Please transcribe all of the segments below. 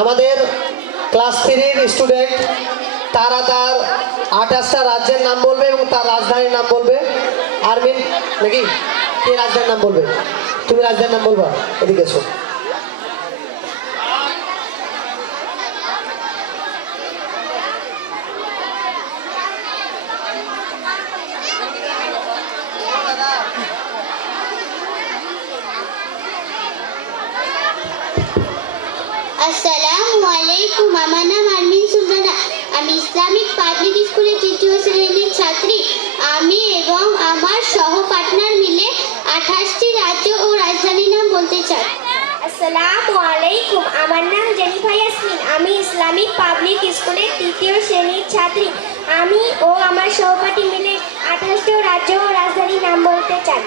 আমাদের class 3-র student তারা তার 28টা রাজ্যের নাম বলবে এবং তার রাজধানীর নাম বলবে। আরমিন নাকি কে রাজধানীর নাম বলবে? তুমি রাজধানীর নাম বলবা, এদিকে এসো। আসসালামু আলাইকুম। আমার নাম আরমিন সুলতানা। আমি ইসলামিক পাবলিক স্কুলের ৩য় শ্রেণীর ছাত্রী। আমি এবং আমার সহপাঠনার মিলে 28টি রাজ্য ও রাজধানীর নাম বলতে চাই। আসসালামু আলাইকুম। আমার নাম জেনিফা ইয়াসমিন। আমি ইসলামিক পাবলিক স্কুলের ৩য় শ্রেণীর ছাত্রী। আমি ও আমার সহপাঠী মিলে 28টি রাজ্য ও রাজধানীর নাম বলতে চাই।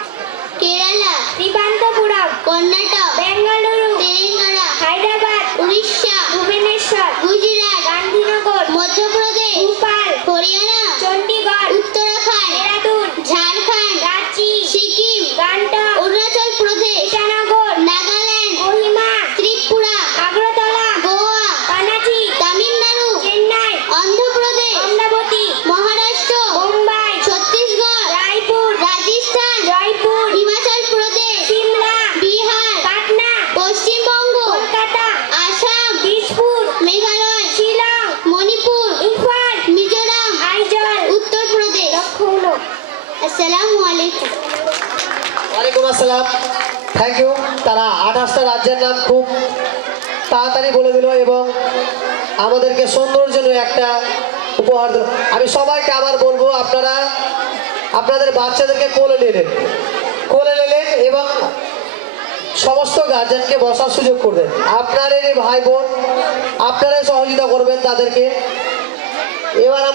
কেরালা, ত্রিবান্তপুরম, কর্ণাটক, বেঙ্গালুরু, তেলেঙ্গানা, হায়দ্রাবাদ, উড়িষ্যা, ভুবনেশ্বর, গুজরাট, গান্ধীনগর, মধ্যপ্রদেশ, ভোপাল, হরিয়ানা, চণ্ডীগড়, উত্তরাখণ্ড, দেরাদুন, ঝাড়খণ্ড, রাঁচি, সিকিম, গাংটক, অরুণাচল প্রদেশ, ইটানগর, নাগাল্যান্ড, কোহিমা, ত্রিপুরা, আগরতলা, গোয়া, পানাজি, তামিলনাড়ু, চেন্নাই, অন্ধ্রপ্রদেশ, অমরাবতী, মহারাষ্ট্র, মুম্বাই, ছত্তিশগড়, রায়পুর, রাজস্থান, জয়পুর, হিমাচল প্রদেশ, সিমলা, বিহার, পাটনা, পশ্চিমবঙ্গ, কলকাতা, আসাম, দিসপুর, মেঘালয়, শিলং, মণিপুর, ইম্ফল, মিজোরাম, আইজল, উত্তরপ্রদেশ। লখনউ। আসসালামু আলাইকুম। ওয়ালাইকুম আসসালাম। Thank you. তারা 28টা রাজ্যের নাম খুব তাড়াতাড়ি বলে দিল এবং আমাদেরকে সৌন্দর্য নিয়ে একটা উপহার দিল। আমি সবাইকে আবার বলবো, আপনারা আপনাদের বাচ্চাদেরকে কোলে নিলেন এবং সমস্ত গার্জেনকে বসার সুযোগ করবেন। আপনার এই ভাই বোন আপনারাই সহযোগিতা করবেন তাদেরকে। এবার